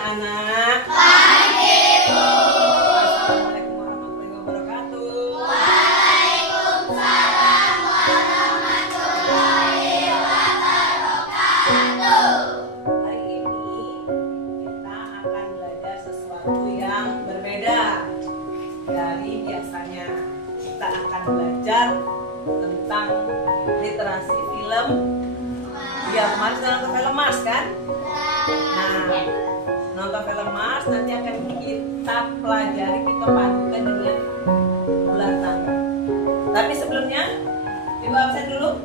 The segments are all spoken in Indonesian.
anak-anak? Pagi, Bu. Assalamualaikum warahmatullahi wabarakatuh. Waalaikumsalam warahmatullahi wabarakatuh. Hari ini kita akan belajar sesuatu yang berbeda dari biasanya. Kita akan belajar tentang literasi film. Ya, kemarin sudah nonton film Mars kan? Nah, nonton film Mars nanti akan kita pelajari, kita padukan dengan bulan tanggal. Tapi sebelumnya, Ibu absen dulu.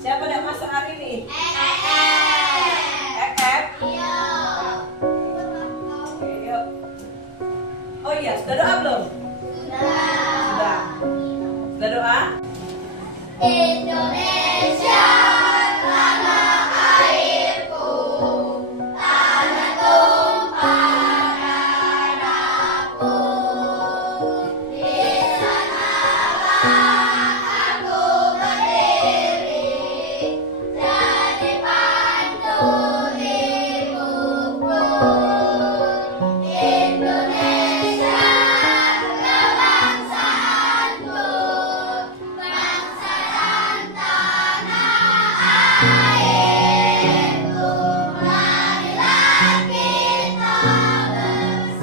Siapa yang masuk hari ini? Oke, yuk. Oh iya, sudah doa belum? Sudah. Sudah doa? Indonesia, tanah airku, tanah tumpah darahku. Di sanalah aku berdiri, jadi pandu ibuku. Indonesia, kebangsaanku, bangsa dan tanah airku. Marilah kita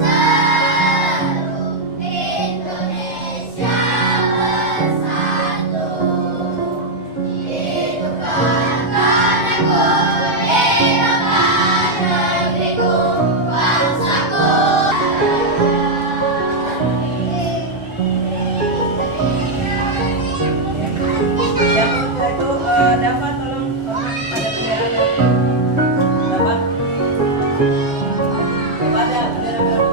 berseru, Indonesia bersatu. Hidupkan tanahku, hidupkan negeriku, bangsaku. Yang itu dapat tolong pada bendera dapat. Pada bendera merah.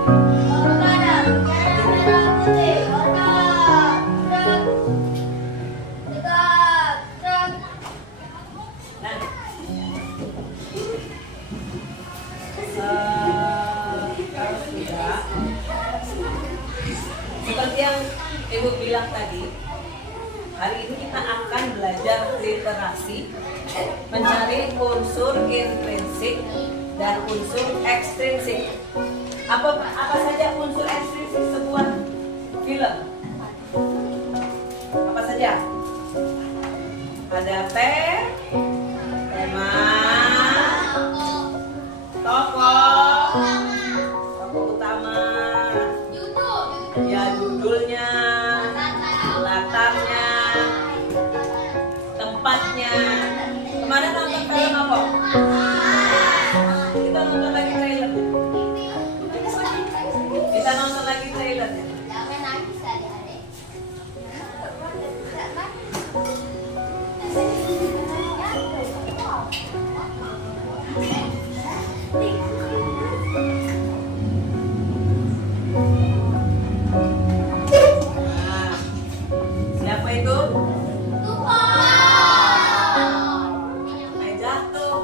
Nah, kalau sudah, seperti yang Ibu bilang tadi, hari ini kita akan belajar literasi, mencari unsur intrinsik dan unsur ekstrinsik. Apa saja unsur ekstrinsik sebuah film? Apa saja? Ada tema, tokoh utama, ya judulnya, latarnya, tempatnya. Kemarin nonton film apa? Kita nonton lagi trailernya. Kita nonton lagi trailernya. Jangan nangis adik-adik. Nah, siapa itu? Jatuh.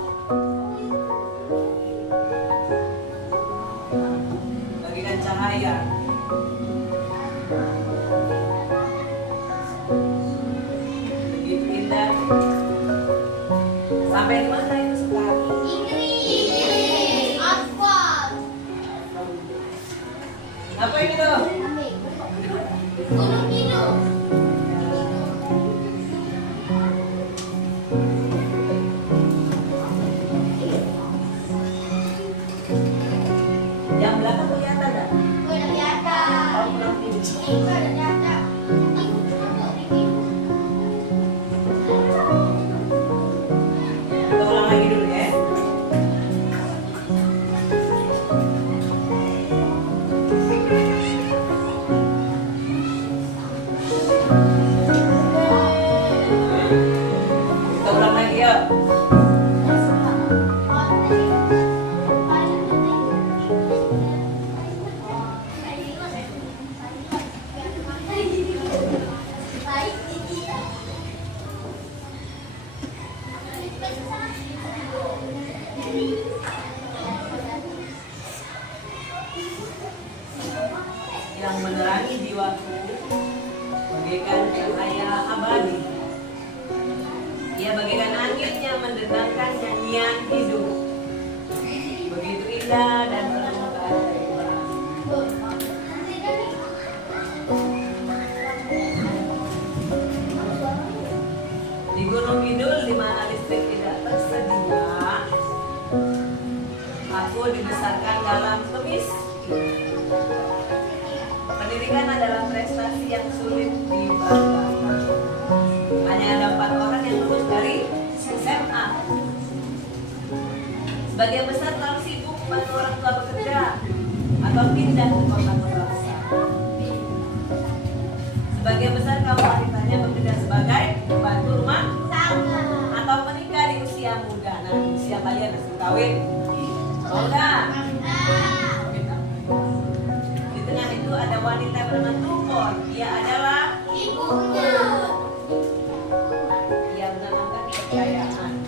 Bagikan cahaya. Begitu indah. Sampai di mana itu sekarang? Inggris, aspal, Apa ini tuh? Gunung Kidul. Yang belakang kelihatan nggak? Udah nyata. Oh, belum ini. Udah nyata. Kita ulang lagi dulu ya. Kita ulang lagi ya. Yang menerangi jiwaku bagaikan cahaya abadi. Ia bagaikan angin yang mendendangkan nyanyian hidup. Begitu indah dan penuh keajaiban. Di Gunung Kidul di mana listrik tidak tersedia, aku dibesarkan dalam kemiskinan. Pendidikan adalah prestasi yang sulit dibanggakan. Hanya ada 4 orang yang lulus dari SMA. Sebagian besar terlalu sibuk bantu orang tua bekerja atau pindah ke kota besar. Sebagian besar kaum wanitanya bekerja sebagai pembantu rumah tangga atau menikah di usia muda. Nah, di usia kalian harus kawin. Oh enggak? Di tengah itu ada wanita bernama Tupon. Ia adalah Ibunya. yang menanamkan kepercayaan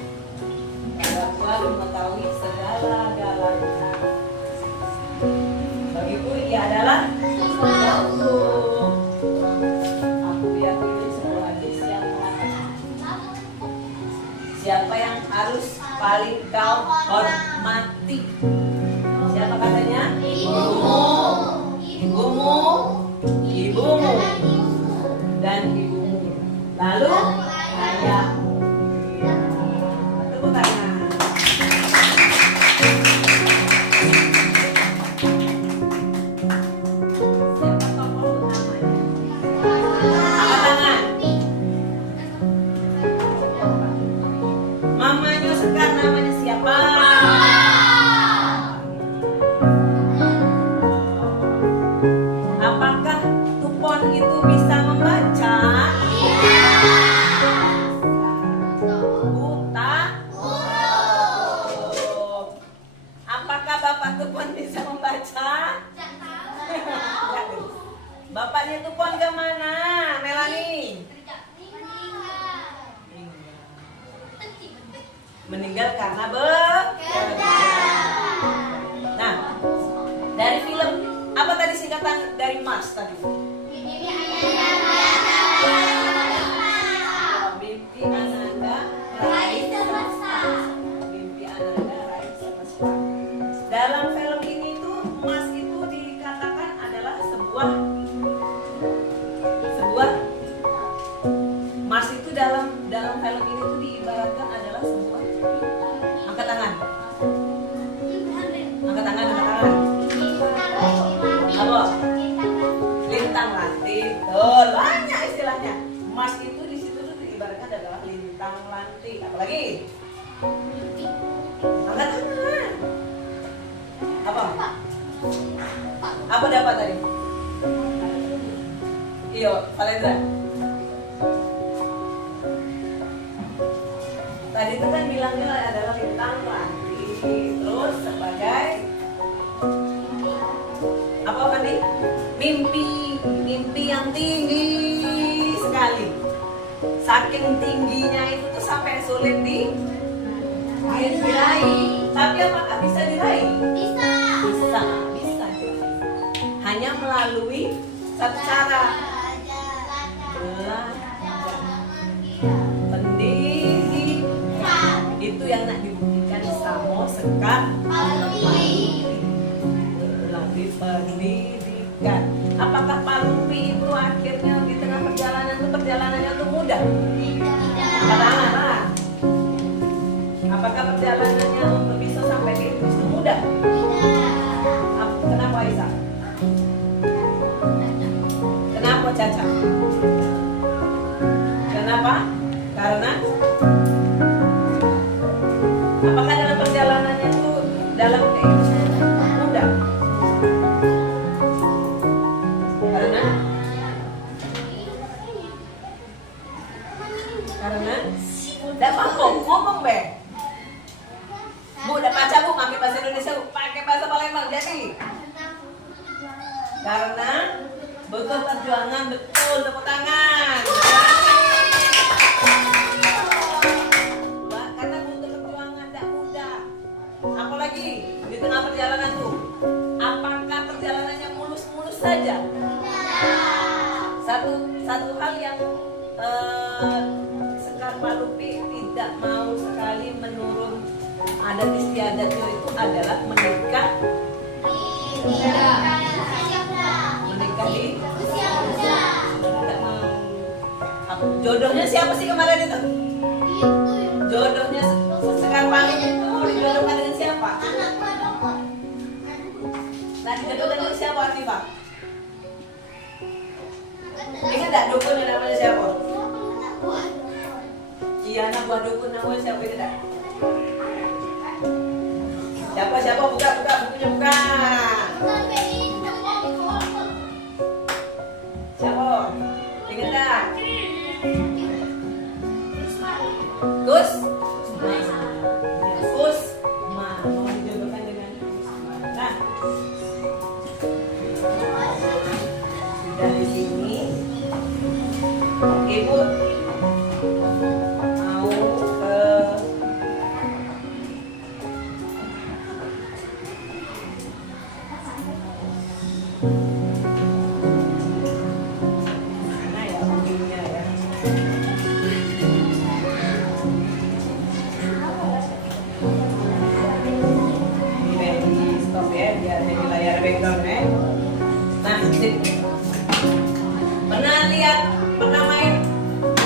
bahwa mengetahui segala-galanya. Bagiku ia adalah saudaraku. Aku yakini sebuah hadis yang mengatakan, siapa yang harus paling kau hormati? Siapa katanya? Ibumu. Ibumu, ibumu, dan ibumu. Lalu ayahmu. Tepuk tangan. Siapa tokoh utamanya? Angkat tangan. Mamanya Sekar namanya siapa? Apakah Tupon itu bisa membaca? Buta? Apakah Bapak Tupon bisa membaca? Bapaknya Tupon kemana? Melani? Meninggal karena bekerja. Nah, dari film apa tadi singkatan dari Mars tadi? Mimpi Ananda Raih Semesta. Mimpi Ananda Raih Semesta. Dalam film ini tuh Mars itu dikatakan adalah sebuah Mars itu dalam film ini tuh diibaratkan adalah sebuah. Angkat tangan. Angkat tangan, angkat tangan. Apa? Lintang lantik. Tuh, banyak istilahnya. Mars itu di situ tuh diibaratkan adalah lintang lantik. Apalagi? Angkat tangan. Apa? Apa dapat tadi? Iyo, Valendra. Tadi itu kan bilangnya adalah lintang lantik. Terus sebagai apa tadi? Mimpi yang tinggi sekali. Saking tingginya itu tuh sampai sulit diraih. Tapi apakah bisa diraih? Bisa. Bisa. Hanya melalui satu cara. Belajar. Pendidikan. Itu yang nak dibuktikan Samo Sekar melalui pendidikan. Apakah Palumpi itu akhirnya di tengah perjalanannya itu mudah? Tidak. Apakah perjalanannya untuk bisa sampai ke itu mudah? Kenapa Aisyah? Kenapa Caca? Kenapa? Karena apakah dalam perjalanannya itu dalam kehidupan mudah? Karena tidak ngomong be. Bu, udah baca bu, pakai bahasa Indonesia bu, pakai bahasa Palembang jadi. Karena butuh perjuangan, betul, tepuk tangan. Karena butuh perjuangan, tidak mudah. Apalagi di tengah perjalanan tuh, apakah perjalanannya mulus-mulus saja? Satu hal yang Sekar Palumpi tidak mau sekali menurun adat istiadatnya itu adalah menikah Judulnya dulu siapa Artifa? Ingat tak dukunnya namanya siapa? Iya, anak buah dukun namanya siapa itu tak? Siapa? Buka bukunya buka. Siapa? Ingat tak? Gus? Gus? Mau dijodohkan dengan nah. Dari sini Ibu mau ke mana ya ujungnya ya. Ini stop ya, biar jadi layar background ya. Nah, pernah main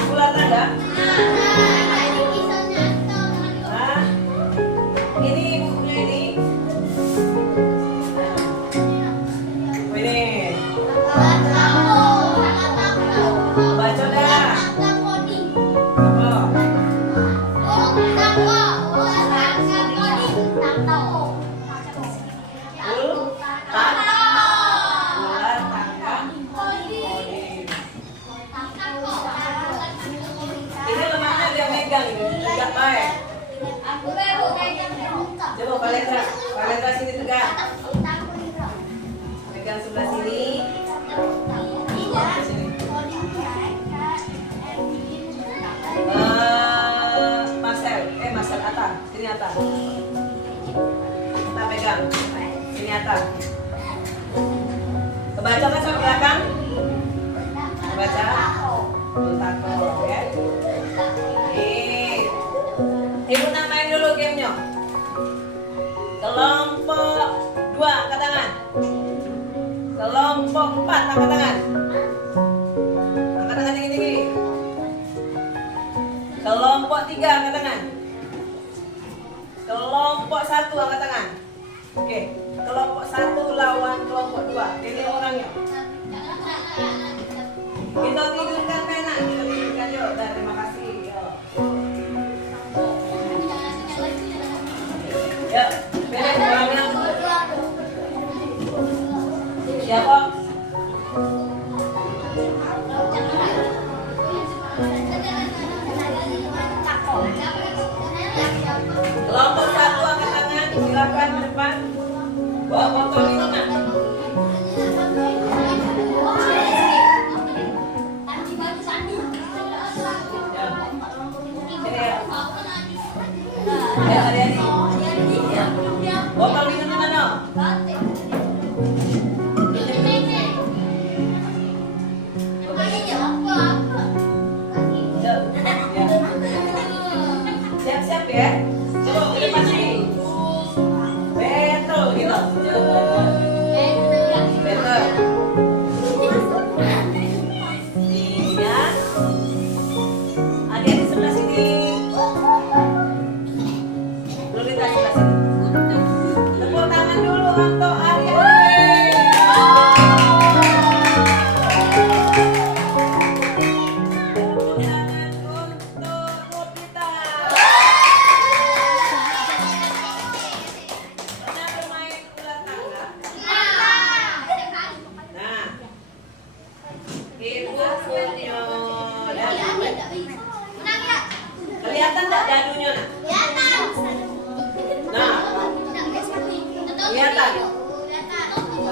ular tangga? Nah, ini bukunya ini. Ini baca dah. Apa? Ular tangga. Ini lemahnya dia megang ini, tegak baik. Coba Valendra sini tegak. Pegang sebelah sini. Sini. Marcel Atta, sini Atta. Kita pegang. Sini Atta. Kebaca kan sampai belakang? Kebaca. Tako ya. Ibu namain dulu gamenya. Kelompok 2 angkat tangan. Kelompok 4 angkat tangan. Angkat tangan tinggi-tinggi. Kelompok 3 angkat tangan. Kelompok 1 angkat tangan. Oke, kelompok 1 lawan kelompok 2. Ini orangnya. Kita tidurkan pena, kita tidurkan yuk. Dan terima kasih. Yuk, beres orangnya. Siapa? Kelompok 1 angkat tangan, silakan ke depan. Bawa botol minuman. Botol minum mana? Siap-siap ya. Coba ke depan sini. Betul gitu. Betul. Iya. Ada di sebelah sini. Lolita sebelah sini. Tepuk tangan dulu untuk Arya. Tepuk tangan untuk Lolita. Pernah bermain ular tangga? Nah, ibu punya dadu. Kelihatan tak dadunya? Nah,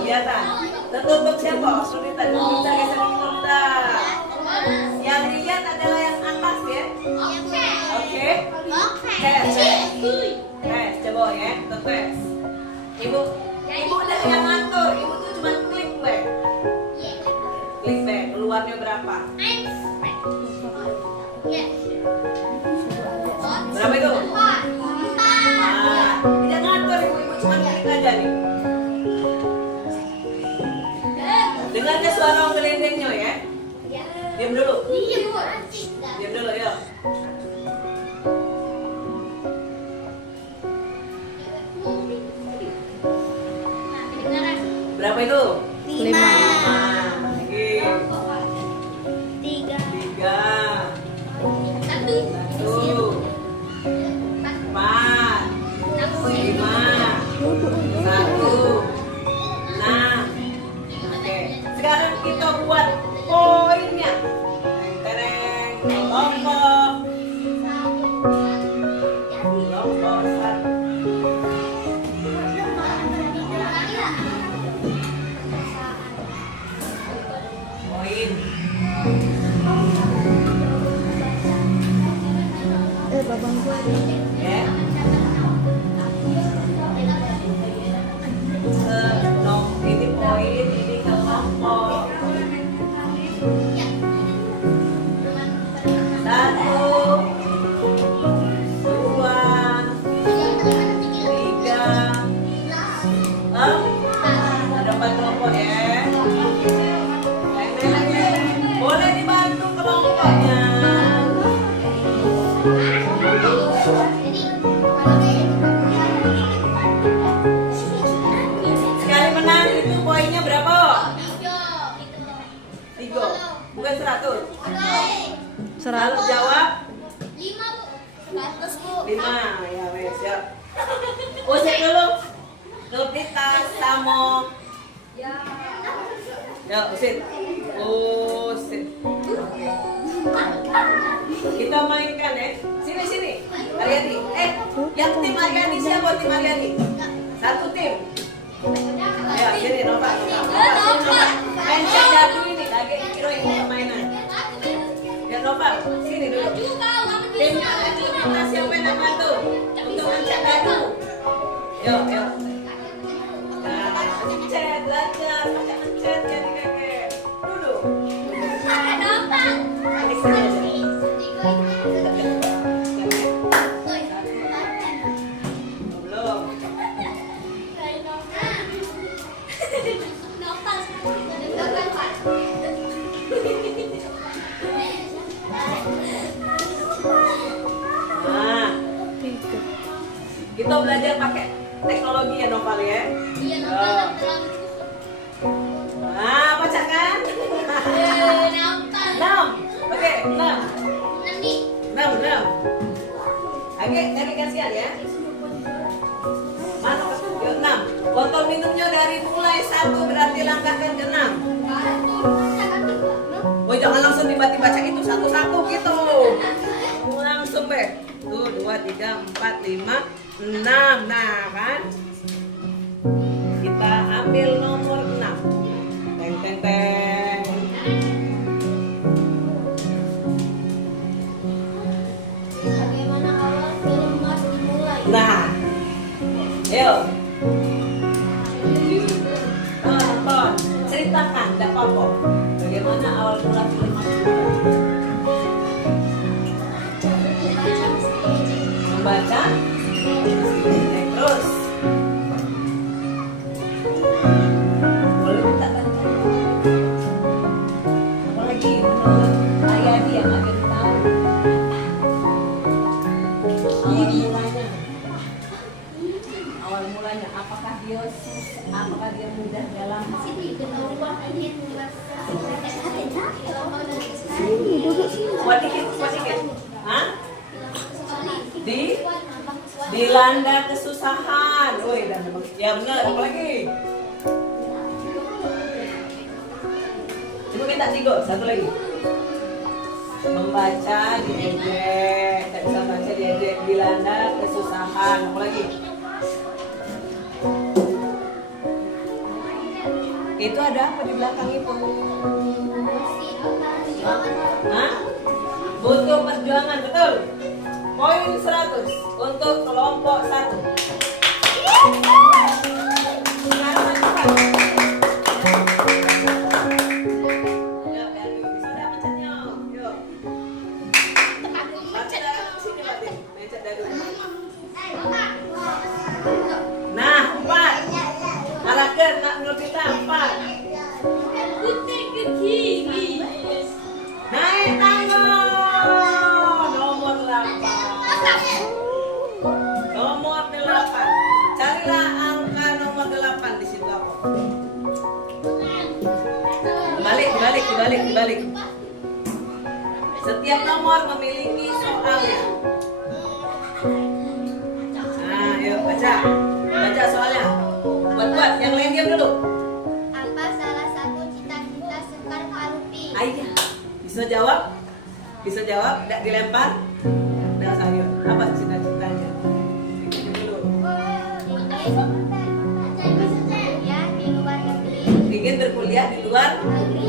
kelihatan. Tertutup siapa? Lolita, Lolita geser Lolita. Yang lihat adalah yang atas ya. Oke. Tes, coba ya, tes. Ibu udah yang ngatur. Ibu tuh cuma klik back. Klik back, keluarnya berapa? Berapa itu? Nah, tidak ngatur ibu cuma klik aja nih. Dengarnya suara gelendengnya ya. Diam dulu. Diam dulu ya. Berapa itu? 5. Lagi. 3. 3. 1. 1. 4. 5. 1. 6. Oke. Sekarang kita buat poinnya. Tereng, kelompok. Kelompok 1. Poin. Babang gue. Ya. Ini poin, ini kelompok. 1, 2, 3, 4. Ada 4 kelompok ya. Boleh dibantu kelompoknya. Sekali menang itu poinnya berapa? 3. Bukan 100. Selalu jawab 5. Ya wes, siap. Usik dulu. Nurtita Samo. Ya, usik. Usik. Kita mainkan ya. Sini sini. Aryani. Yang tim Aryani siapa tim Aryani? Satu tim. Ya, sini Nova. Pencet jadu ini lagi kira ini permainan. Ya Nova, sini dulu. Tim Aryani kita siapa yang bantu untuk mencet jadu? Yuk, yuk. Nah, mencet belajar, mencet jadi kakek. Dulu. Ini sini aja. Belum. Nah, kita belajar pakai teknologi ya Noval ya. Nah, baca kan? 6. Oke, 6. 6. Oke, cari kasihan ya. Mana? Yuk, 6. Botol minumnya dari mulai 1 berarti langkahkan ke 6. Oh, jangan langsung tiba-tiba baca itu satu-satu gitu. Langsung be. Tuh, 2, 3, 4, 5, 6. Nah, kan? Kita ambil nomor 6. Teng teng teng. Bagaimana awal film Mars dimulai? Nah. Yuk. Nonton. Ceritakan, enggak apa-apa. Bagaimana awal mula film Mars dimulai? Membaca. Terus. Boleh minta bantuan? Apalagi menurut Aryani yang agak tahu. Awal mulanya apakah dia mudah dalam sedikit. Hah? Dilanda kesusahan. Woi, ya benar, apa lagi? Coba minta Cigo, satu lagi. Membaca diejek, tak bisa baca diejek, dilanda kesusahan, apa lagi? Itu ada apa di belakang itu? Hah? Butuh perjuangan, betul? Poin 100 untuk kelompok 1. Sekarang lanjutkan. Ya, sudah mencetnya. Yuk. Sini, Pak. Mencet dadu. Nah, 4. Arahkan, nak menurut kita 4. Naik tangan. Nomor 8. Nomor 8. dibalik. Setiap nomor memiliki soalnya. Nah, yuk baca soalnya. Buat yang lain diam dulu. Apa salah satu cita-cita Sekar Harupi? Ayah, bisa jawab? Nggak dilempar? Nah, saya apa cita-citanya? Bikin dulu. Ya, di luar negeri. Ingin berkuliah di luar?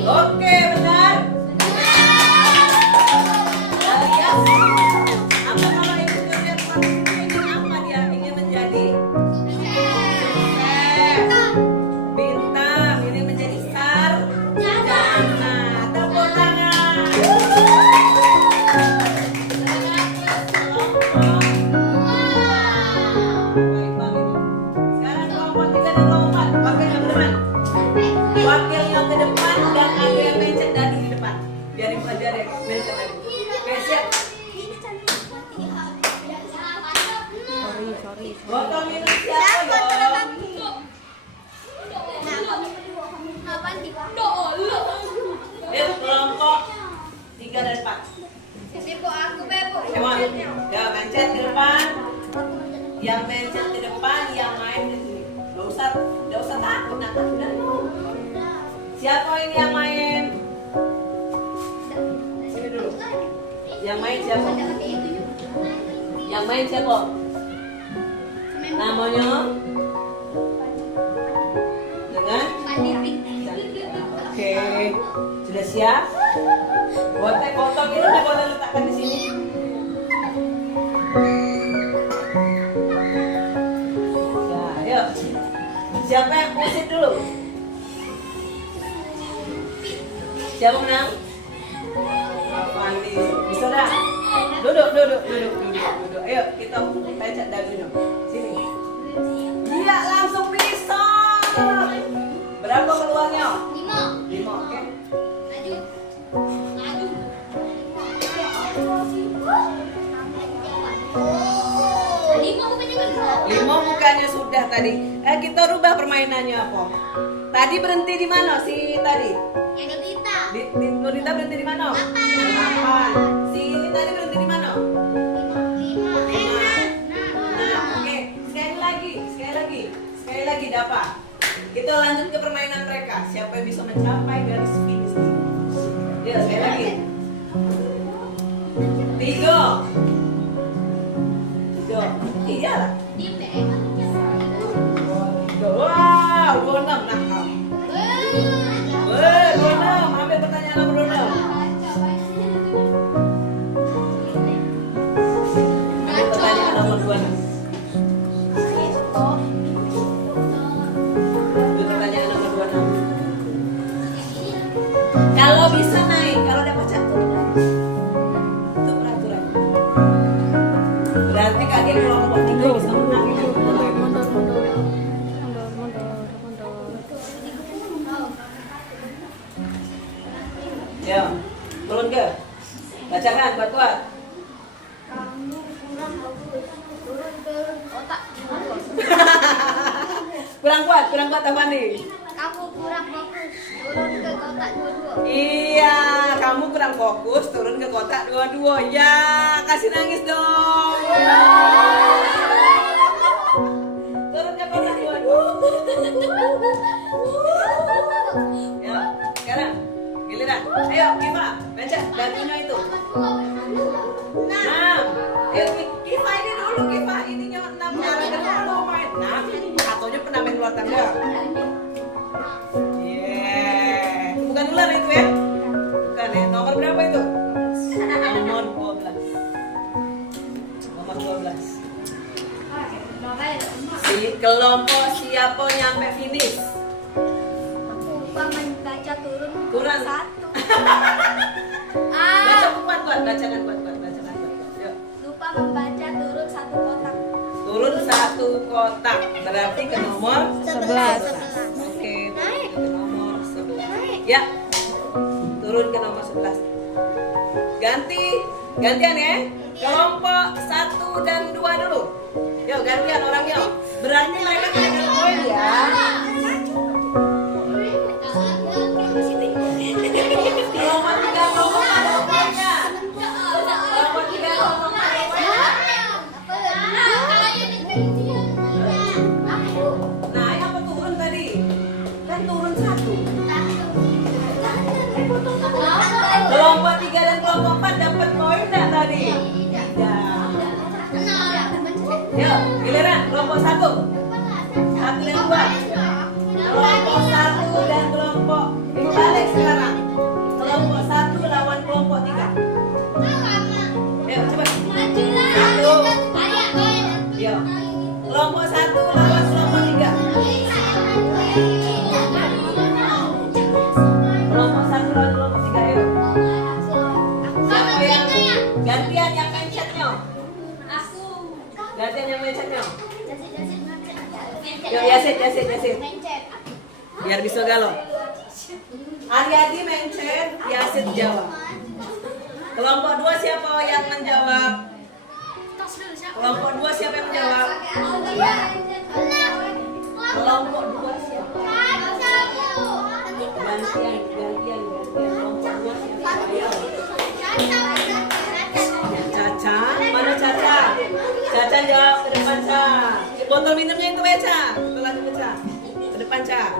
Oke, benar. Alias, apa kalau ibu kerja ingin apa dia? Ingin menjadi bintang, ini menjadi sarjana. Tepuk tangan. Baik, Bang, ini. Sekarang kelompok 3 dan kelompok 4. Wakil yang ke depan. Wakil yang ke depan dan ada yang mencet dadu di depan. Biar ibu aja deh mencet dadu. Oke, siap. Botol minum siapa dong? Kelompok 3 dan 4. Emang, ya mencet di depan. Yang mencet di depan, yang main di sini. Gak usah takut, udah. Siapa ini yang main? Sini dulu. Yang main siapa? Yang main siapa? Namanya? Dengan? Oke, sudah siap? Botol minum boleh letakkan di sini. Ya, yuk. Siapa yang pusing dulu? Siapa menang? Fandi. Bisa dah? Duduk. Ayo kita pencet dagunya. Sini. Iya, langsung bisa. Berapa keluarnya? 5, oke. Lima bukannya sudah tadi. Kita rubah permainannya apa? Tadi berhenti di mana si tadi? Nurita berhenti di mana? 8. Si ini tadi berhenti di mana? 5. Oke, sekali lagi dapat. Kita lanjut ke permainan mereka. Siapa yang bisa mencapai garis finish? Ya, sekali lagi. 3. Iya lah. Wow, 26 nangkap. 26, ambil pertanyaan nomor 26. Ambil pertanyaan nomor 26. Ambil pertanyaan nomor 26. Kalau bisa naik, kalau dapat jatuh lagi. Itu peraturan. Berarti kakek kelompok 3 bisa menang ya. Ya, turun ke. Bacakan kuat. Kamu kurang bagus. Turun ke otak. Kurang kuat apa nih? Kamu kurang fokus. Turun ke kotak 22. Iya, kamu kurang fokus, turun ke kotak 22. Ya, kasih nangis dong. Turun ke kotak 22. Ya, sekarang giliran. Ayo, Kifa, baca dagunya itu. 6. Ayo, Kifa ini dulu, Kifa. Ininya 6 nyala dulu main. Nah, satunya pernah main luar tangga. Bukan ular itu ya? Bukan ya? Nomor berapa itu? Nomor 12. Nomor 12. Si kelompok siapa nyampe finish? Aku lupa membaca turun. Turun. 1. Baca kuat, bacakan kuat. Yuk. Lupa membaca turun 1 kotak. Turun 1 kotak. Berarti ke nomor 11. Oke, turun ke nomor 11. Ya. Turun ke nomor 11. Gantian ya. Kelompok 1 dan 2 dulu. Yuk, gantian orangnya. Berarti mereka dapat poin ya. Kelompok 1. 1 dan 2. Kelompok 1 dan kelompok balik sekarang. Kelompok 1 lawan kelompok 3. Ayo coba. 1. Yo. Kelompok 1 lawan kelompok 3. Kelompok 1 lawan kelompok 3. Ayo. Siapa yang gantian yang mencetnya? Gantian yang mencetnya. Yuk Yasin. Biar bisa galau. Aryadi mencet, Yasin jawab. Kelompok 2 siapa yang menjawab? Kelompok 2 siapa yang menjawab? Kelompok 2 siapa? Gantian. Kelompok 2 siapa? Ayo. Caca, mana Caca? Caca jawab ke depan Ca. Botol minumnya itu ya Ca. Setelah itu Ca. Ke depan Ca.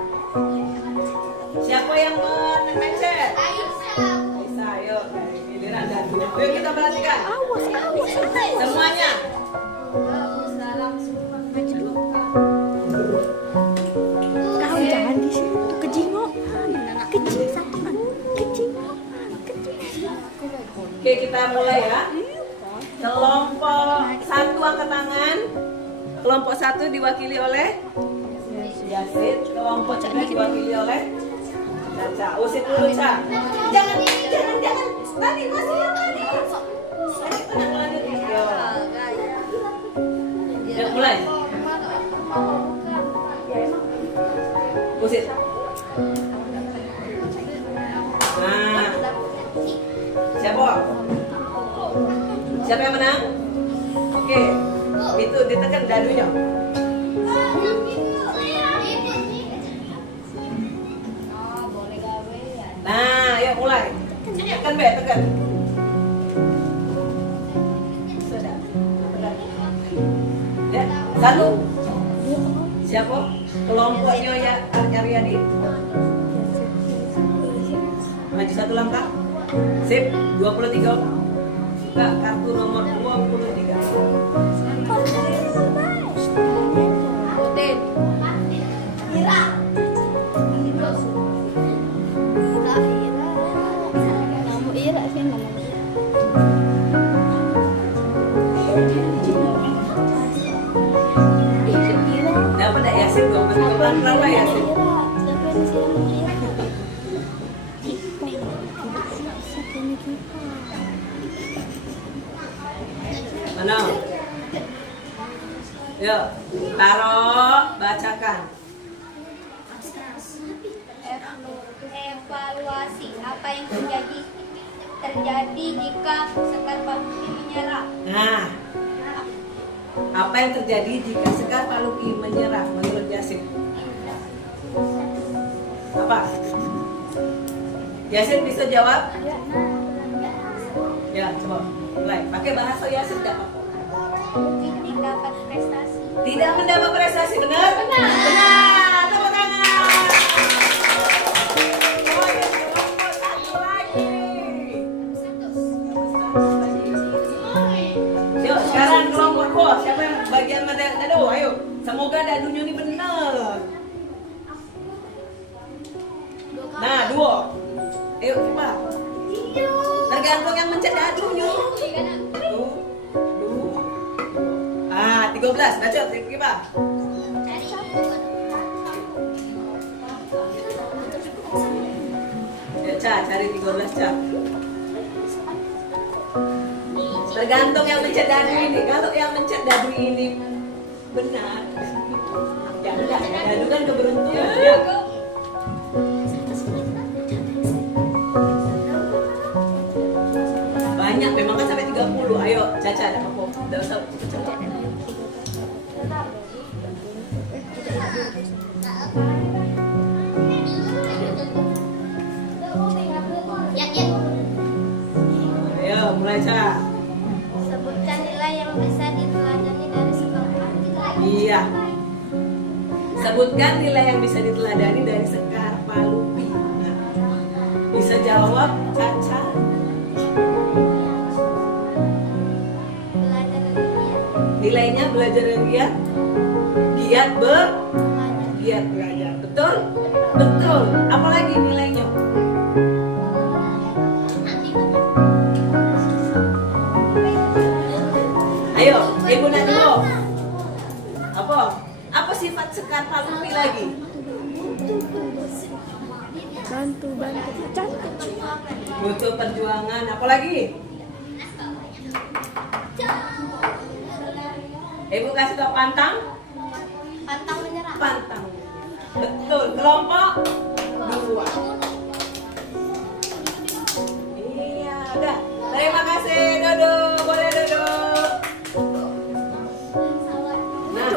Siapa yang mencet? Aisyah, ayo. Giliran Dadu. Yuk kita perhatikan. Semuanya. Kau jangan di situ kejingokan. Oke, kita mulai ya. Kelompok 1 angkat tangan. Kelompok 1 diwakili oleh Yasin. Kelompok 3 diwakili oleh Caca. Usir dulu Ca. Jangan. Tadi masih ya tadi. Tenang lanjut. Ya mulai. Usir. Nah. Siapa yang menang? Oke. Itu ditekan dadunya. Nah, yuk mulai. Tekan Be, tekan. Sudah. Tekan. Ya, 1. Siapa? Kelompoknya ya Aryadi. Maju 1 langkah. Sip, 23. Buka kartu nomor 23. Dapat tak Yasin? Pelan-pelan lah Yasin. Mana? Yuk, taruh, bacakan. Evaluasi apa yang terjadi jika Sekar Paluki menyerah. Nah, apa yang terjadi jika Sekar Paluki menyerah menurut Yasin? Apa? Yasin bisa jawab? Ya, coba mulai. Pakai bahasa Yasin tidak apa-apa. Tidak dapat prestasi. Tidak mendapat prestasi, benar? Benar. Tepuk tangan. Oh, ya, kelompok 1 lagi. Yuk, sekarang kelompok 2. Siapa yang bagian dadu? Ayo. Semoga dadunya ini benar. Nah, 2. Ayo, cepat. Tergantung yang mencet dadunya. 13. Baca, Kipa. Ya, Ca, cari 13, Ca. Tergantung yang mencet dadu ini. Kalau yang mencet dadu ini benar, ya enggak, dadu kan keberuntungan. Ya. Banyak, memang kan sampai 30. Ayo, Caca, ada apa? Udah usah cepat. Ayo, mulai Ca. Sebutkan nilai yang bisa diteladani dari Sekar Paluki. Iya. Sebutkan nilai yang bisa diteladani dari Sekar Paluki. Nah, bisa jawab Caca. Belajar dari dia. Nilainya belajar dari dia Giat belajar. Betul? Betul. Apalagi nilainya? Ayo, ibu nak dulu. Apa sifat Sekar Palupi lagi? Bantu. Cantik. Butuh perjuangan. Apalagi? Ibu kasih tau pantang. Pantang menyerah. Pantang. Betul. Kelompok 2. Iya, udah. Terima kasih, duduk. Boleh duduk. Nah,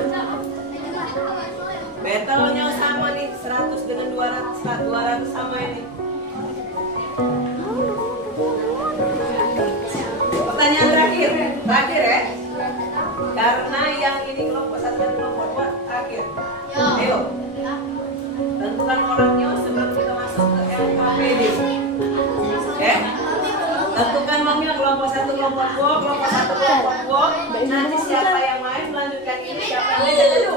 battle-nya sama nih, 100 dengan 200 sama ini. Pertanyaan terakhir ya. Karena yang ini kelompok 1 dan kelompok 2 terakhir. Ayo. Tentukan orangnya sebelum kita masuk ke LKPD. Oke? Tentukan orangnya kelompok 1, kelompok 2, kelompok 1, kelompok 2. Nanti siapa yang main melanjutkan ini, siapa yang main dulu.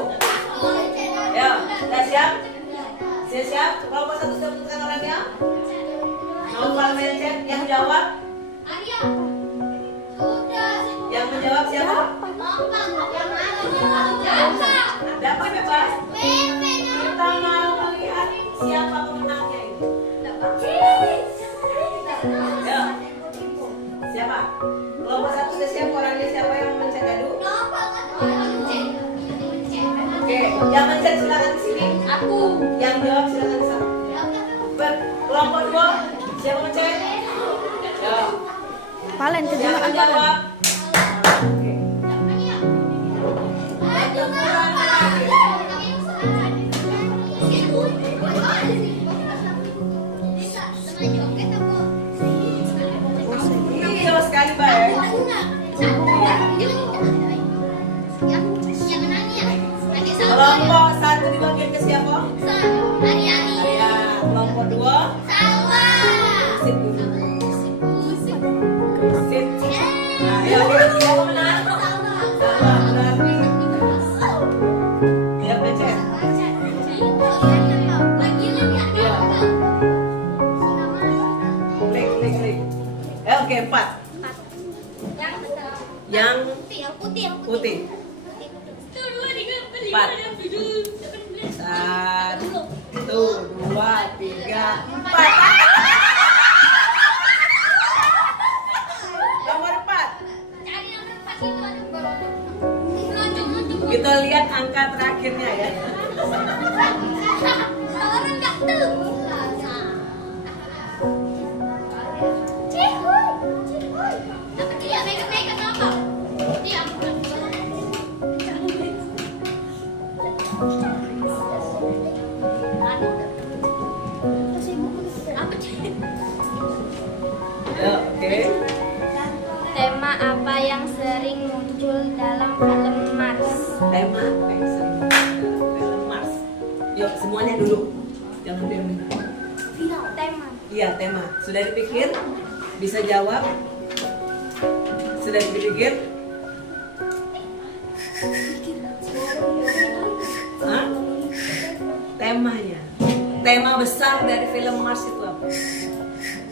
Ya, udah siap? Siap? Kelompok 1 sudah tentukan orangnya? Mau parlemen chat yang jawab? Yang menjawab siapa? Dapat bebas. Kita mau melihat siapa pemenangnya ini. Ya. Siapa? Kelompok 1 sudah siap, orangnya siapa yang mencet gaduh? Oke, yang mencet silakan di sini. Aku. Yang jawab silakan di sana. Kelompok 2 siapa mencet? Ya. Palen Yang kejuaraan palen. menjawab? Oke. Tentukan terakhir. Iya sekali baik. Kelompok 1 dibagikan ke siapa? Ya, kelompok 2 sip dulu. Sip. Nah, ya, siapa menang? Sama, benar. Ya, pencet. Klik. Oke, 4. Yang putih. 4. 1, 2, 3, 4. Nomor 4. Kita lihat angka terakhirnya ya. Ya, oke. Tema apa yang sering muncul dalam film Mars? Tema apa yang sering film Mars? Yuk, semuanya dulu. Jangan diam. Tema. Iya, tema. Sudah dipikir? Bisa jawab? Sudah dipikir? Hah? Temanya. Tema besar dari film Mars itu apa?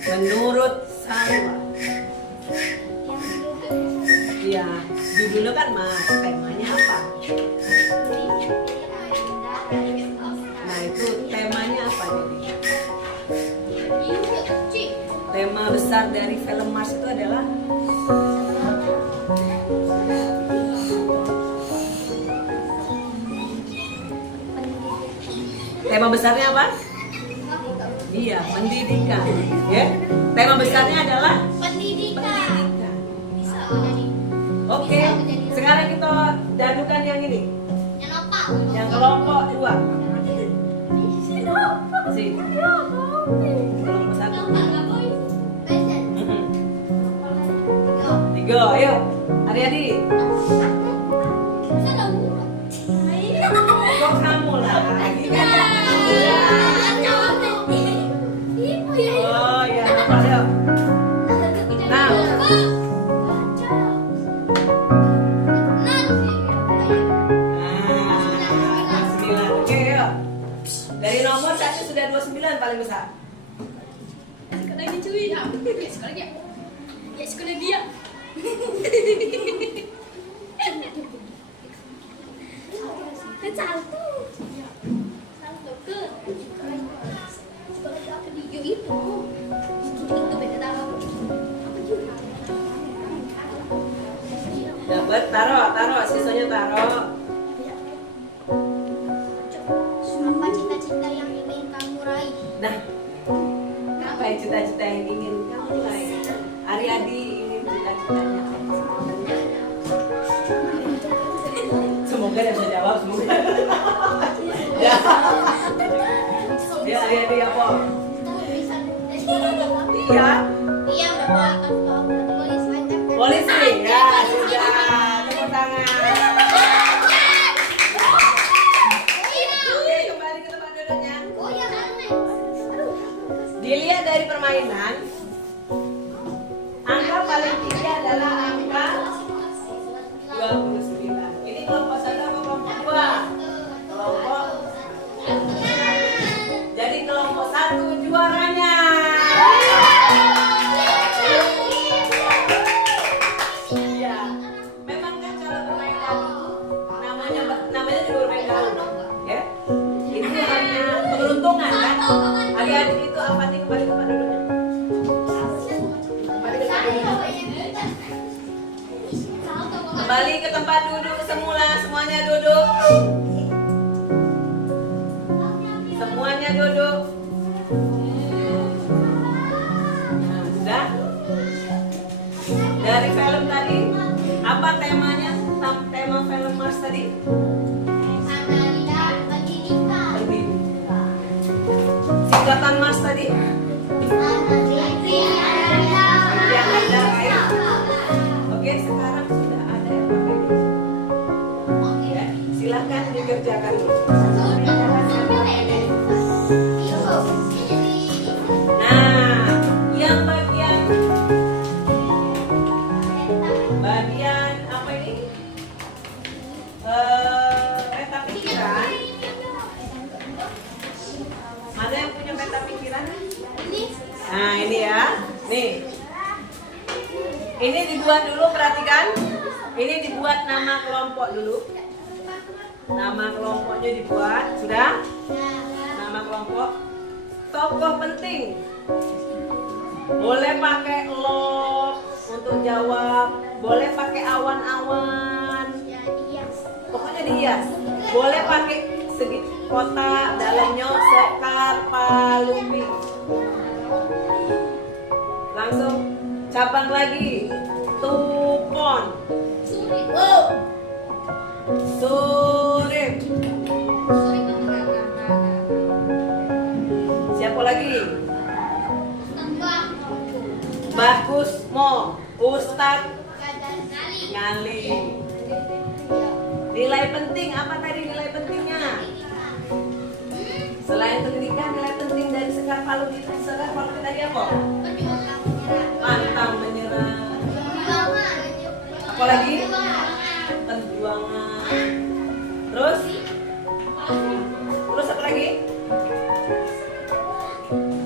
Menurut Salwa. Iya, judulnya kan Mars. Temanya apa? Nah, itu temanya apa jadi? Tema besar dari film Mars itu adalah tema besarnya apa? Iya, pendidikan. Ya. Tema besarnya adalah Pendidikan. Oke. Sekarang kita dadukan yang ini. Yang apa? Yang kelompok 2. Si. Kelompok 1. 3. Ayo. Adik-adik. Kok kamu lagi? Oh ya, ayo. Nah. Nah. Dari nomor 1 sudah 29 paling besar. Sekali lagi cuy. Sekali lagi. Ya sekali lagi ya. Satu. Satu ke. Video itu. Itu beda tahu. Dapat, taruh, sisanya taruh. Apa cita-cita yang ingin kamu raih? Nah, apa yang cita-cita yang ingin kamu raih? Ari-adi ingin cita-citanya apa? Semoga dia bisa jawab, semoga. Ya. Dia Ari-adi apa? Iya. Iya, Bapak. Polisi. Ya, sudah. Tepuk tangan. Oke, kembali ke tempat duduknya. Dilihat dari permainan, angka paling tinggi adalah angka 29. Ini kelompok 1 atau kelompok 2? Kelompok. Jadi kelompok 1 juaranya. Iya. Memang kan kalau bermain daun namanya juga bermain daun. Ya. Itu hanya peruntungan kan? Adik-adik itu apa nih kembali ke tempat duduknya? Kembali ke tempat duduk semula, semuanya duduk. Semuanya duduk. Nah, sudah. Dari film tadi, apa temanya? Tema film Mars tadi? Pendidikan. Singkatan Mars tadi? Yang ada lain. Oke, sekarang sudah ada yang pakai ini. Ya, silakan dikerjakan dulu. Nah, yang bagian apa ini? Peta pikiran. Mana yang punya peta pikiran? Nah, ini ya. Nih. Ini dibuat dulu, perhatikan. Ini dibuat nama kelompok dulu. Nama kelompoknya dibuat, sudah? Nama kelompok. Tokoh penting. Boleh pakai log untuk jawab, boleh pakai awan-awan. Pokoknya dihias. Boleh pakai segi kotak, dalamnya sekar palumbi. Langsung cabang lagi. Tupon. Surip. Siapa lagi? Bagus Mo. Ustadz Ngali. Nilai penting, apa tadi nilai pentingnya? Selain pendidikan, nilai penting dari Sekar Palu tadi apa? Pantang menyerah. Apa lagi? Perjuangan. Terus apa lagi?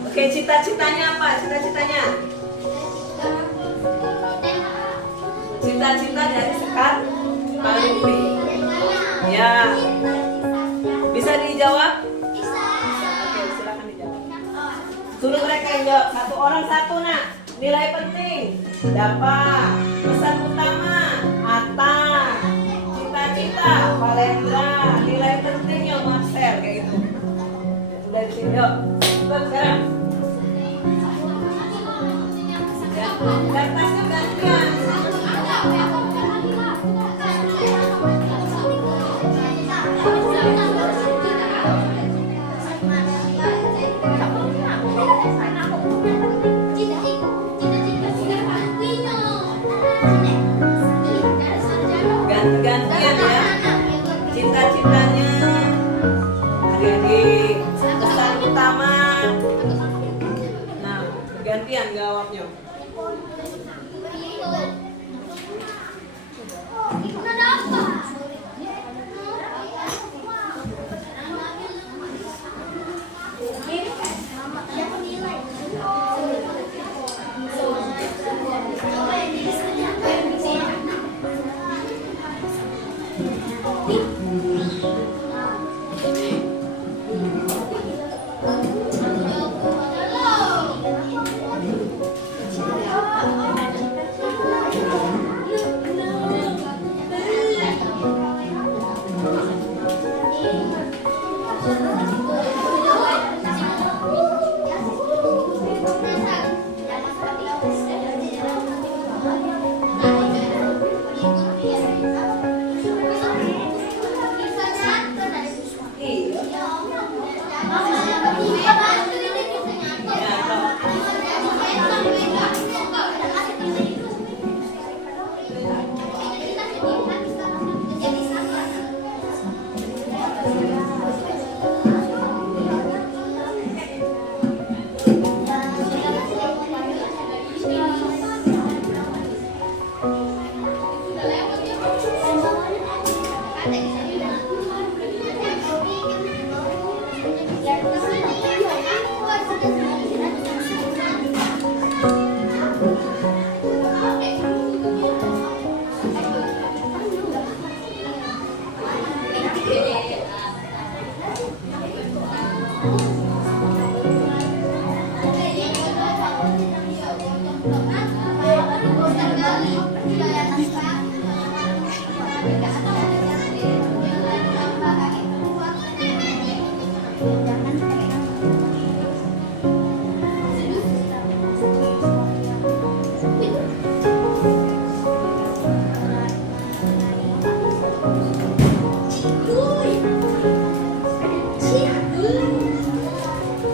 Oke, cita-citanya apa? Cita-citanya? Cita-cita dari Sekar Palu. Ya. Bisa dijawab? Oke, silakan dijawab. Suruh mereka yang jawab. Satu orang satu, nak. Nilai penting. Dapat. Pesan utama. Atas. Cita-cita. Valendra. Nilai pentingnya Marcel. Kayak gitu. Sudah di sini. Yuk. Stop sekarang. Kertasnya gantian. Ganti-gantian ya. Cita-citanya adik-adik. Pesan utama. Nah, gantian jawabnya.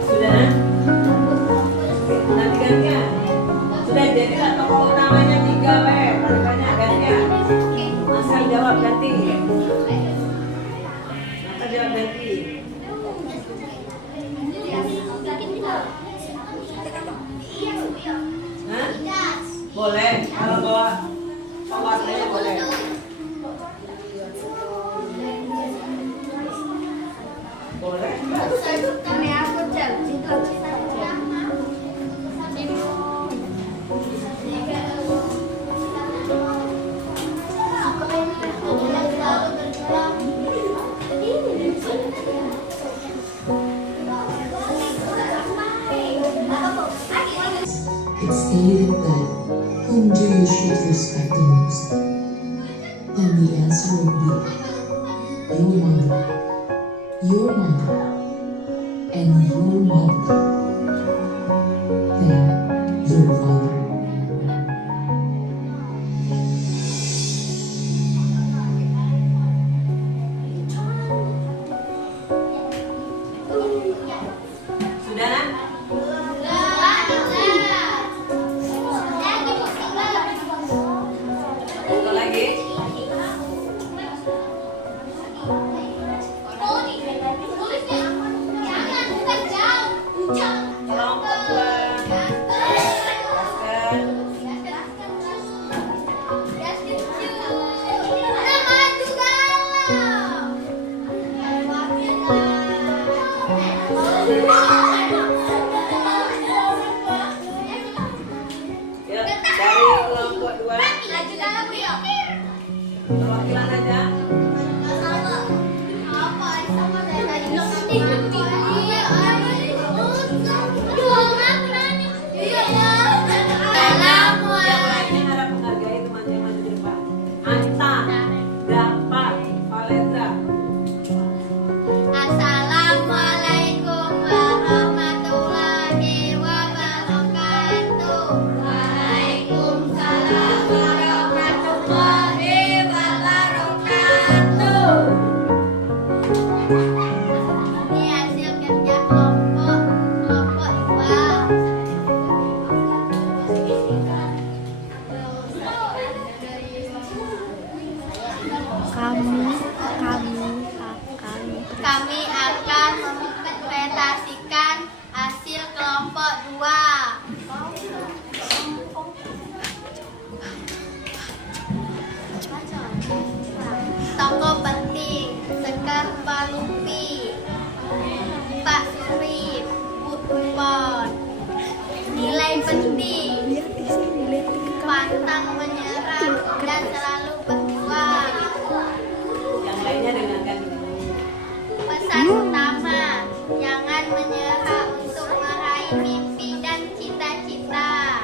Sudah? Nanti gantian. Sudah jadi lah tokoh utamanya 3 weh. Makanya gantian. Masa jawab ganti. Masa jawab ganti. Hah? Boleh. Kalau bawa warnanya boleh. Boleh. Kami aku cita-cita. It's stated that whom do you should respect the most? Then the answer would be your mother, and your mother, then your father. Sudah? Satu lagi. Kelompok 2. Jelaskan. Yuk, dari kelompok 2. Perwakilan aja. Yang lainnya harap menghargai teman-teman di depan. Anta, Dapat, Valendra. Assalamualaikum warahmatullahi wabarakatuh. Waalaikumsalam warahmatullahi wabarakatuh. Ini hasil kerja kelompok 2. Kami akan mempresentasikan hasil kelompok 2. Tokoh penting Sekar Palupi, Pak Surip, Bu Pon. Nilai penting pantang menyerah dan selalu berjuang. Yang lainnya dengarkan dulu. Pesan utama, jangan menyerah untuk meraih mimpi dan cita-cita.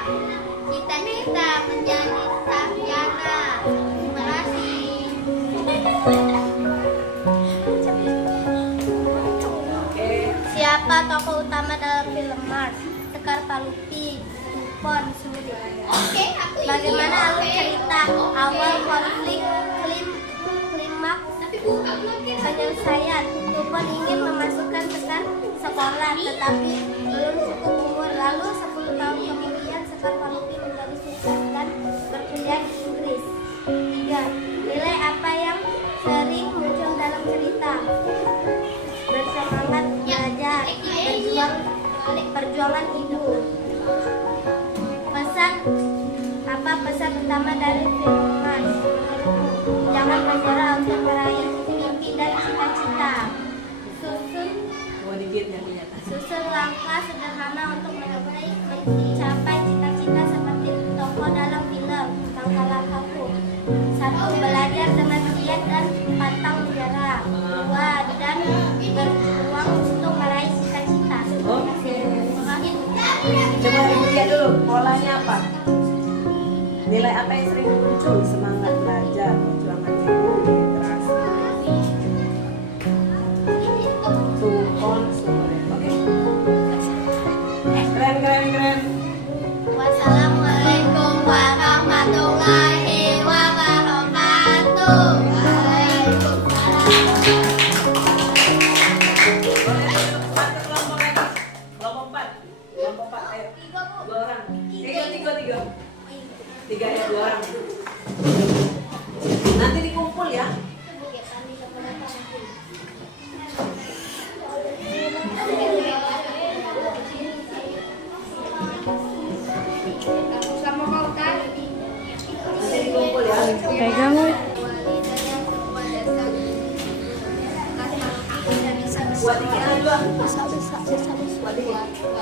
Cita-cita menjadi sarjana. Terima kasih. Oke. Siapa tokoh utama dalam film Mars? Sekar Palupi, Pon Suri. Bagaimana alur cerita? Awal konflik, klimaks, penyelesaian. Tupon ingin memasukkan Sekar sekolah, tetapi belum cukup umur. Lalu 10 tahun kemudian Sekar Palupi menjadi sukses dan berkuliah di Inggris. 3. Nilai apa yang sering muncul dalam cerita? Bersemangat belajar, perjuangan hidup. Pesan utama dari film Mars? Jangan menyerah untuk meraih mimpi dan cita-cita. Susun langkah sederhana untuk mencapai cita-cita seperti tokoh dalam film. Langkah-langkahku: 1. Belajar dengan giat dan pantang menyerah. 2. Dan berjuang untuk meraih cita-cita. Nilai apa yang sering muncul? Semangat belajar, perjuangan ibu, literasi. Tumpon, sore. Oke. Keren. Wassalamualaikum warahmatullahi wabarakatuh. Kelompok 4, ayo. 2 orang. Tiga ya, 2 orang. Nanti dikumpul ya. Nanti dikumpul ya. Pegang weh. Buat dikit aja. Buat dikit.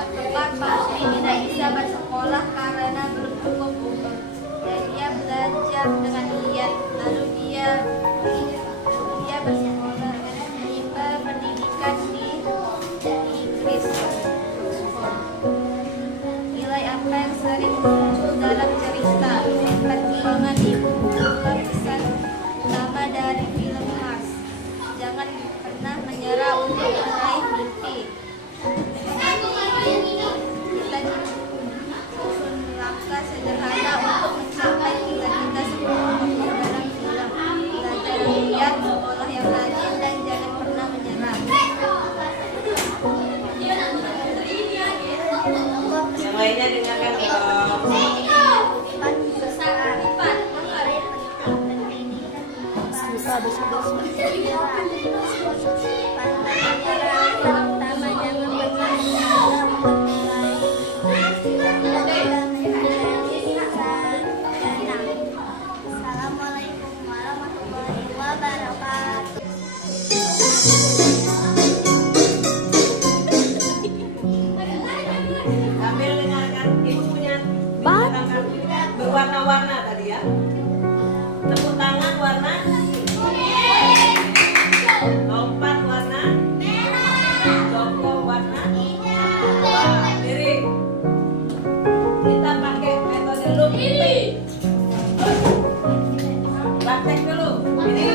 Tempat Fahri tidak bisa bersekolah karena belum cukup umur. Dan dia belajar dengan giat. Lalu dia bersekolah menimba pendidikan di Inggris. Nilai apa yang sering muncul dalam cerita? Perjuangan ibu adalah pesan utama dari film Mars. Jangan pernah menyerah untuk meraih mimpi. Kita susun langkah sederhana untuk mencapai cita-cita seperti tokoh dalam film. Belajar yang giat, sekolah yang rajin, dan jangan pernah menyerah. Yang lainnya dengarkan Assalamualaikum warahmatullahi wabarakatuh. Ambil dengarkan, ibu punya binatang kartu berwarna-warna tadi ya. Tepuk tangan warna, lompat warna, jongkok warna, wah miring. Kita pakai metode loop ini. Praktek dulu, ini.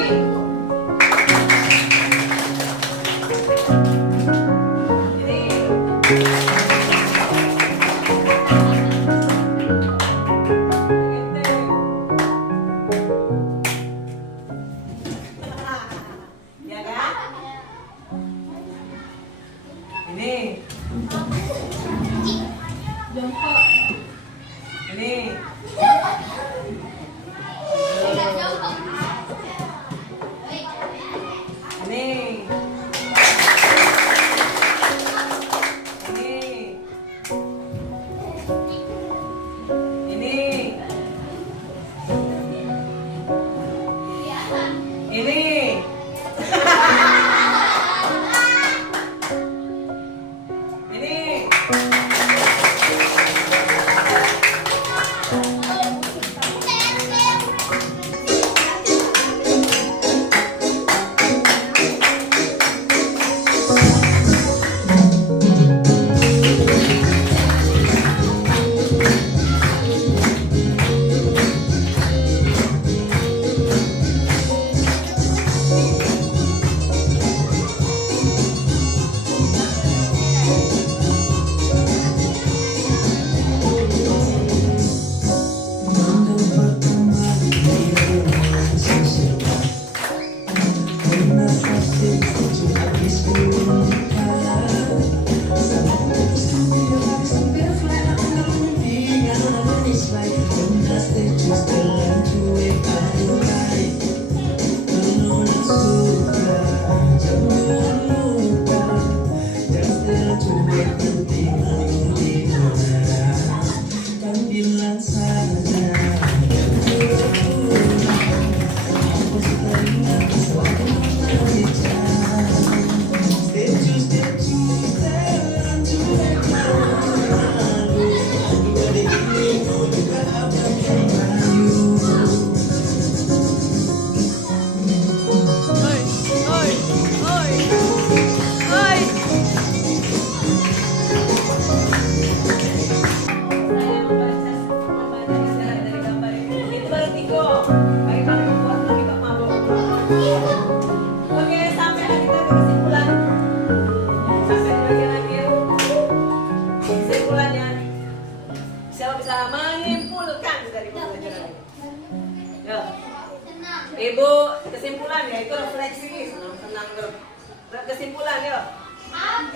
Ya kan? Ini. Ini. Ini. Ini. Ini.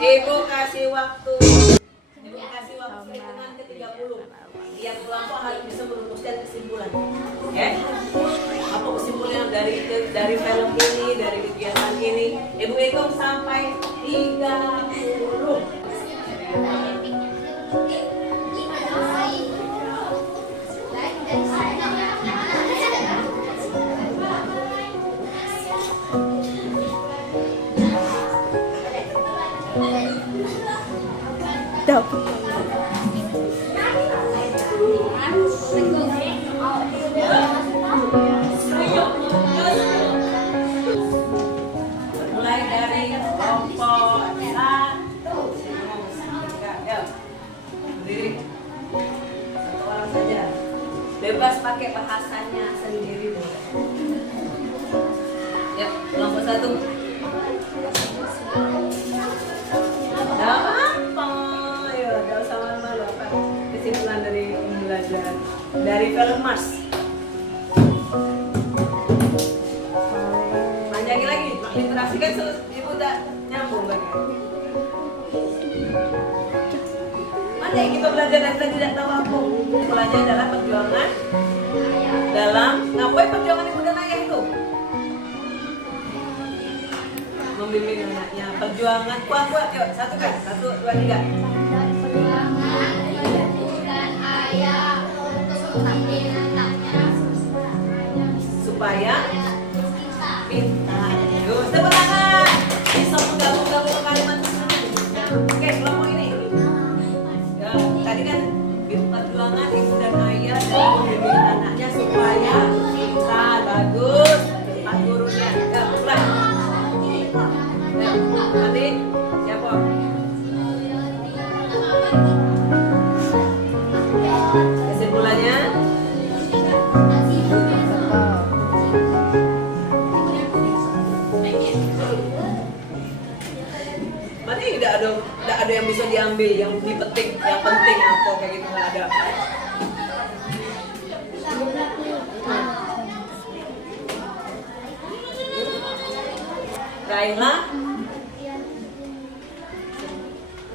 Ibu kasih waktu. Ibu kasih waktu hitungan ke 30. Tiap kelompok harus bisa merumuskan kesimpulan. Ya? Apa kesimpulan dari film ini, dari kegiatan ini? Ibu hitung sampai 30. Dapat. Mulai dari kelompok 1. Ya. Berdiri. Satu orang saja. Bebas pakai bahasanya sendiri. Ya, kelompok 1. Gampang. Ya, gak usah malu-malu. Apa kesimpulan dari pembelajaran dari film Mars? Panjangin lagi, literasi kan ibu tak nyambung kan? Mana yang kita belajar dan kita tidak tahu apa? Belajar adalah perjuangan dalam ngapain perjuangan ibu dan ayah itu? Membimbing anaknya, perjuangan kuat-kuat, yuk satukan, 1, 2, 3. Supaya pintar. Yuk, tepuk tangan. Bisa menggabung-gabung kalimat semuanya. Oke, kelompok ini. Ya, tadi kan perjuangan ibu dan ayah dalam membimbing anaknya supaya pintar, bagus, tepat gurunya. Ya, mulai. Ya, nanti siapa? Kesimpulannya? Mana tidak ada yang bisa diambil, yang dipetik, yang penting apa kayak gitu nggak ada.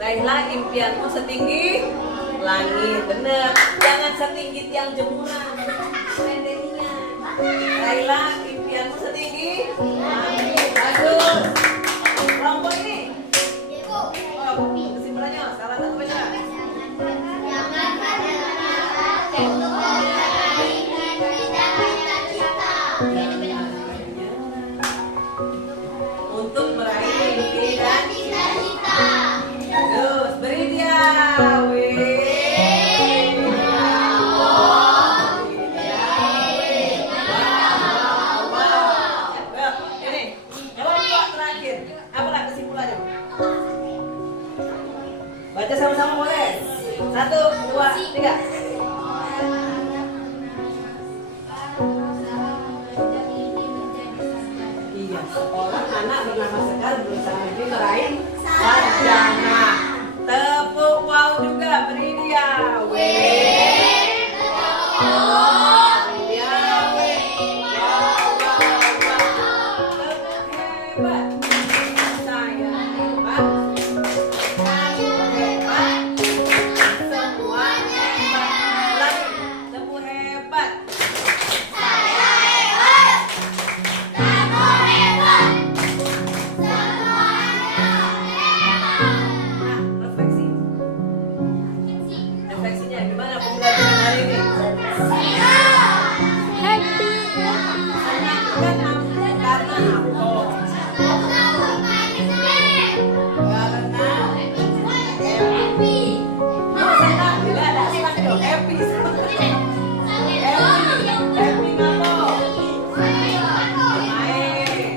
Raihlah impianmu setinggi langit, bener. Jangan setinggi tiang jemuran, pendeknya. Raihlah impianmu setinggi langit, bagus. Kelompok ini. Oh, kesimpulannya salah satu baca. Untuk meraih mimpi dan cita-cita. Terus beri dia. Ini kelompok terakhir. Apalah kesimpulannya? Baca sama-sama boleh. 1, 2, 3. Iya, seorang anak bernama Sekar berusaha lagi meraih sarjana. Tepuk wow juga, beri dia. Hebat. Saya hebat. Kamu hebat. Semuanya hebat. Lagi, tepuk hebat. Nah, refleksi. Refleksinya gimana pembelajaran hari ini? Happy. Senang kan karena apa? Karena happy. Oh, senang juga ada senang dong, happy. Happy ngapa? Main.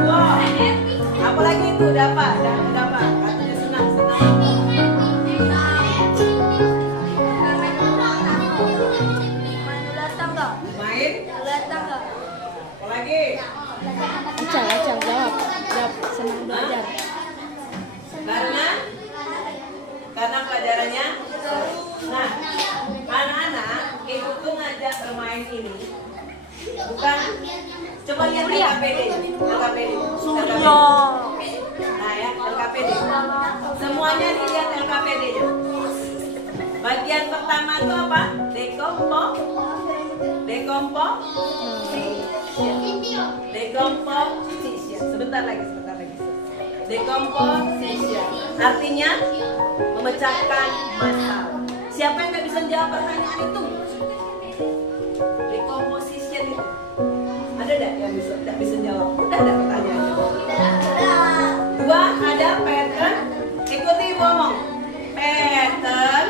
Wow. Apalagi itu dapat, katanya senang apa? Main. Apalagi? Acang, jawab. Senang belajar. Karena pelajarannya. Nah, anak-anak ibu tuh ngajak bermain ini bukan coba lihat LKPD. Nah ya, LKPD. LKPD. Semuanya dilihat LKPD-nya. Bagian pertama itu apa? Decomposition. Sebentar lagi. Decomposition. Artinya memecahkan masalah. Siapa yang nggak bisa jawab pertanyaan itu? Decomposition itu. Ada nggak yang nggak bisa jawab? Udah ada pertanyaannya. Dua, ada pattern. Ikuti Ibu ngomong. Pattern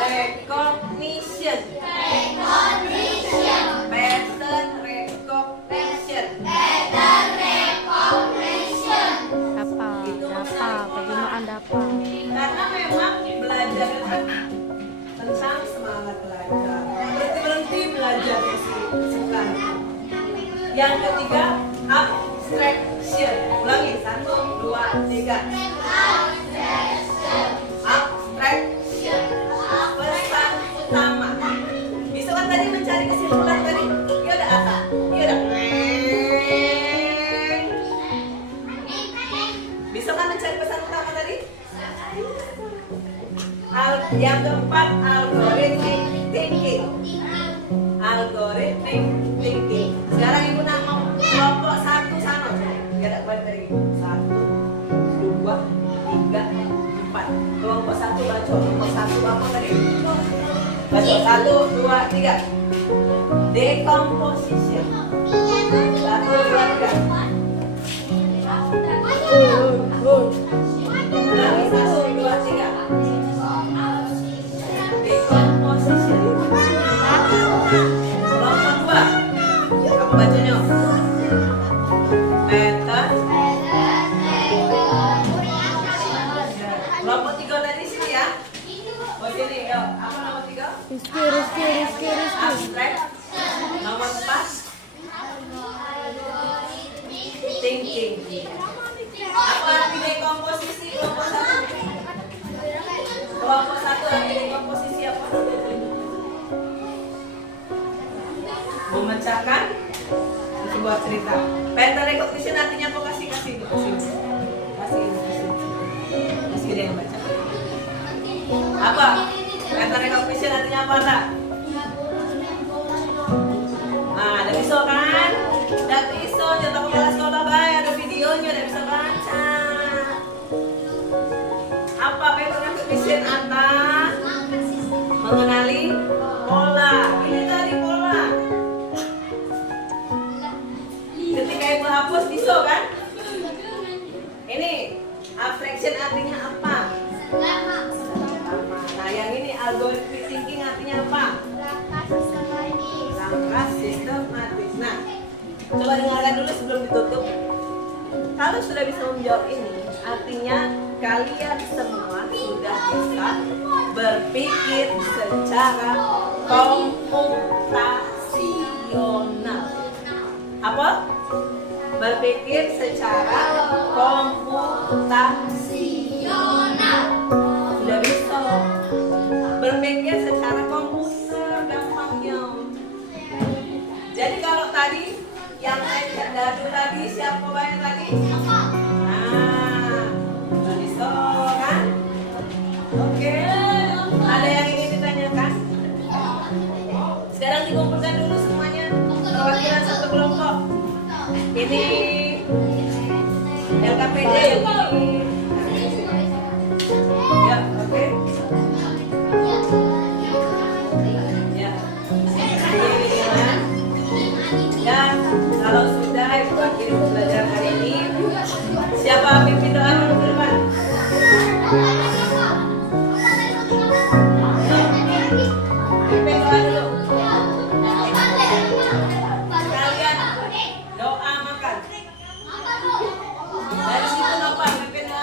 recognition. Pattern recognition. Dapat. Karena memang belajar itu tentang semangat belajar. Berhenti belajar bukan. Yang ketiga, abstraction. Ulangi, 1, 2, 3. Abstraction. Pesan utama. Bisa kan tadi mencari kesimpulan tadi? Iya udah apa? Iya udah. Bisa kan mencari pesan utama tadi? Yang keempat, algorithmic thinking. Algorithmic thinking. Sekarang Ibu nak ngomong kelompok 1 sana. Ya tak buat dari 1, 2, 3, 4. Kelompok 1 baca. Kelompok 1 apa tadi? Baca 1, 2, 3. Decomposition. 1, 2, 3. Ulangi 1, 2, 3. Decomposition. Kelompok 2. Kamu bacanya. Pattern. Kelompok 3 dari sini ya. Oh sini, yuk. Apa nomor 3? Rizky. Abstract. Nomor 4. Thinking. Apa arti dekomposisi kelompok 1? Kelompok 1 arti dekomposisi apa? Memecahkan sebuah cerita. Pattern recognition artinya apa? Kasih dia yang baca. Apa? Pattern recognition artinya apa, Nak? Nah, ada bisa kan? Udah bisa, contoh kepala sekolah baik, ada videonya, udah bisa baca. Apa pattern recognition? Anta mengenali pola. Ini tadi pola. Ketika Ibu hapus bisa kan? Ini abstraction artinya apa? Nah, yang ini algorithmic thinking artinya apa? Langkah sistematis. Nah, coba dengarkan dulu sebelum ditutup. Kalau sudah bisa menjawab ini, artinya kalian semua sudah bisa berpikir secara komputasional. Apa? Berpikir secara komputasional. Sudah bisa berpikir secara komputer gampangnya. Jadi kalau tadi yang saya dadu tadi siapa banyak tadi? Nah, sudah bisa kan? Oke. Ada yang ingin ditanyakan? Sekarang dikumpulkan dulu semuanya perwakilan satu kelompok. Ini LKPD ini. Ya, oke. Ya. Dan kalau sudah Ibu akhiri pembelajaran hari ini, siapa pimpin doa dulu ke depan? Pimpin doa dulu. Kalian doa makan. Dari situ apa? Pimpin doa.